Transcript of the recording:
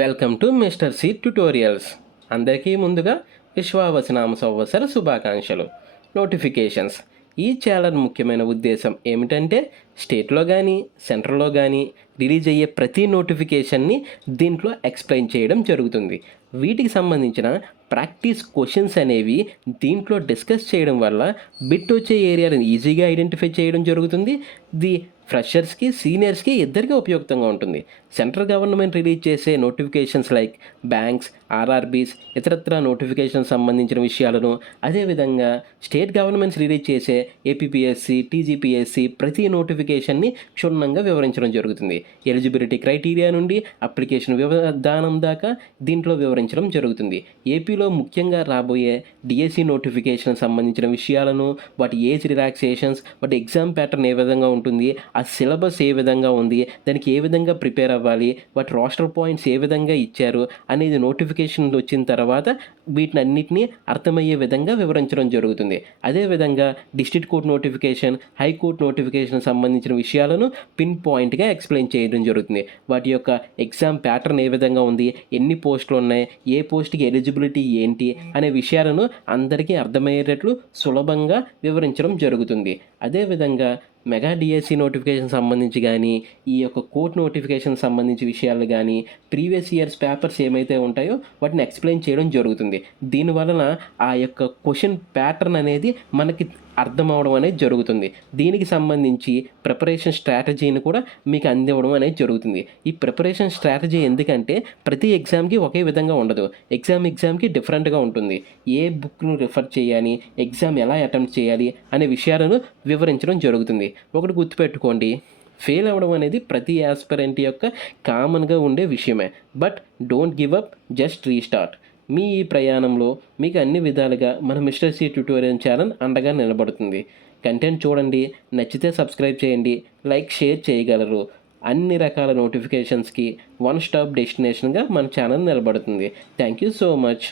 Welcome to mister C tutorials. అందరికీ ముందుగా విశ్వావసనామ సంవత్సర శుభాకాంక్షలు. నోటిఫికేషన్స్. ఈ ఛానల్ ముఖ్యమైన ఉద్దేశం ఏమిటంటే స్టేట్లో కానీ సెంట్రల్లో కానీ రిలీజ్ అయ్యే ప్రతి నోటిఫికేషన్ని దీంట్లో ఎక్స్ప్లెయిన్ చేయడం జరుగుతుంది. వీటికి సంబంధించిన ప్రాక్టీస్ క్వశ్చన్స్ అనేవి దీంట్లో డిస్కస్ చేయడం వల్ల బిట్ వచ్చే ఏరియాలను ఈజీగా ఐడెంటిఫై చేయడం జరుగుతుంది. ది ఫ్రెషర్స్కి సీనియర్స్కి ఇద్దరికీ ఉపయుక్తంగా ఉంటుంది. సెంట్రల్ గవర్నమెంట్ రిలీజ్ చేసే నోటిఫికేషన్స్ లైక్ బ్యాంక్స్, ఆర్ఆర్బీస్, ఇతరత్ర నోటిఫికేషన్ సంబంధించిన విషయాలను, అదేవిధంగా స్టేట్ గవర్నమెంట్స్ రిలీజ్ చేసే ఏపీపీఎస్సి, టీజీపీఎస్సి ప్రతి నోటిఫికేషన్ని క్షుణ్ణంగా వివరించడం జరుగుతుంది. ఎలిజిబిలిటీ క్రైటీరియా నుండి అప్లికేషన్ విధానం దాకా దీంట్లో వివరించడం జరుగుతుంది. ఏపీలో ముఖ్యంగా రాబోయే డిఎస్సి నోటిఫికేషన్ సంబంధించిన విషయాలను, వాటి ఏజ్ రిలాక్సేషన్స్, వాటి ఎగ్జామ్ ప్యాటర్న్ ఏ విధంగా ఉంటుంది, ఆ సిలబస్ ఏ విధంగా ఉంది, దానికి ఏ విధంగా ప్రిపేర్ అవ్వాలి, వాటి రోస్టర్ పాయింట్స్ ఏ విధంగా ఇచ్చారు అనేది నోటిఫికేషన్ వచ్చిన తర్వాత వీటిని అన్నిటినీ అర్థమయ్యే విధంగా వివరించడం జరుగుతుంది. అదేవిధంగా district court notification, high court notification సంబంధించిన విషయాలను పిన్ పాయింట్గా ఎక్స్ప్లెయిన్ చేయడం జరుగుతుంది. వాటి యొక్క ఎగ్జామ్ ప్యాటర్న్ ఏ విధంగా ఉంది, ఎన్ని పోస్టులు ఉన్నాయి, ఏ పోస్ట్కి ఎలిజిబిలిటీ ఏంటి అనే విషయాలను అందరికీ అర్థమయ్యేటట్లు సులభంగా వివరించడం జరుగుతుంది. అదేవిధంగా మెగా డిఎస్సి నోటిఫికేషన్ సంబంధించి కానీ, ఈ యొక్క కోర్ట్ నోటిఫికేషన్ సంబంధించి విషయాలు కానీ, ప్రీవియస్ ఇయర్స్ పేపర్స్ ఏమైతే ఉంటాయో వాటిని ఎక్స్ప్లెయిన్ చేయడం జరుగుతుంది. దీనివలన ఆ యొక్క క్వశ్చన్ ప్యాటర్న్ అనేది మనకి అర్థం అవడం అనేది జరుగుతుంది. దీనికి సంబంధించి ప్రిపరేషన్ స్ట్రాటజీని కూడా మీకు అందివ్వడం అనేది జరుగుతుంది. ఈ ప్రిపరేషన్ స్ట్రాటజీ ఎందుకంటే ప్రతి ఎగ్జామ్కి ఒకే విధంగా ఉండదు. ఎగ్జామ్కి డిఫరెంట్గా ఉంటుంది. ఏ బుక్ను రిఫర్ చేయాలి, ఎగ్జామ్ ఎలా అటెంప్ట్ చేయాలి అనే విషయాలను వివరించడం జరుగుతుంది. ఒకటి గుర్తుపెట్టుకోండి, ఫెయిల్ అవ్వడం అనేది ప్రతి యాస్పిరెంట్ యొక్క కామన్గా ఉండే విషయమే. But don't give up, just restart. మీ ఈ ప్రయాణంలో మీకు అన్ని విధాలుగా మన మిస్టర్ సి ట్యుటోరియల్ ఛానల్ అండగా నిలబడుతుంది. కంటెంట్ చూడండి, నచ్చితే సబ్స్క్రైబ్ చేయండి, లైక్, షేర్ చేయగలరు. అన్ని రకాల నోటిఫికేషన్స్కి వన్ స్టాప్ డెస్టినేషన్గా మన ఛానల్ నిలబడుతుంది. Thank you so much.